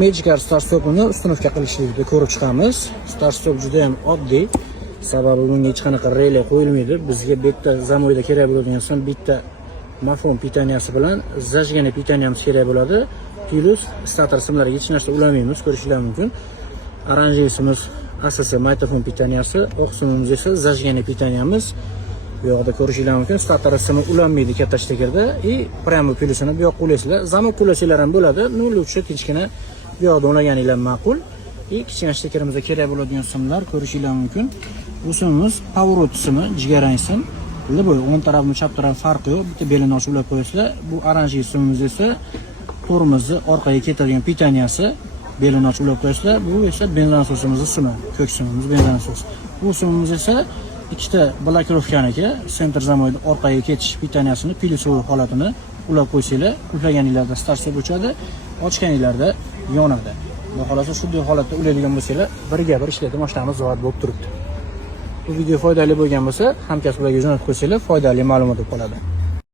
Magicar start stopini ustunovka qilishlikni ko'rib chiqamiz. Start stop juda ham oddiy. Sababi bunga hech qanaqa relay qo'yilmaydi. Bizga bitta zamoyda kerak bo'ladigan son bitta mafon pitaniyasi bilan zajgana pitaniyamiz kerak bo'ladi. Plus stator simlarga hech narsa ulamaymiz, ko'rishingiz mumkin. Aranjesimiz asosiy mikrofon pitaniyasi, oq simimiz esa zajgana pitaniyamiz. Bu yoqda ko'rishingiz mumkin. Stator simi ulanmaydi katta shtakerda. Pramo plyusini bu yoqqa qo'yaysizlar. Zamok qo'yasizlar ham bo'ladi. 0.3 tinchgina bu yoqda o'rnaganinglar ma'qul. Kichkina shtakerimizga kerak bo'ladigan simlar ko'rishingiz mumkin. Bu simimiz Powerot simi, jigarrang sim. Bu o'ng tarafmi, chap taraf farqi yo'q. Bitta belini ochib ulab qo'yasizlar. Bu oranjiy simimiz esa tormozni orqaga ketadigan pitaniyasi. Belini ochib ulab qo'yasizlar. Bu esa benzinasosimiz simi, ko'k simimiz benzinnasos. Bu simimiz esa ikkita blokirovkaniki, center zamoyda orqaga ketish pitaniyasini plyusovый holatini ulab qo'ysanglar, uhlaganinglarda start stop o'chadi, ochganinglarda yonadi. Bu xolos shunday holatda ulaydigan bo'lsanglar, birga bir ishlaydi, mashinamiz zoat bo'lib turibdi. Bu video foydali bo'lgan bo'lsa, hamkasblarga jo'natib qo'ysanglar, foydali ma'lumot bo'lib qoladi.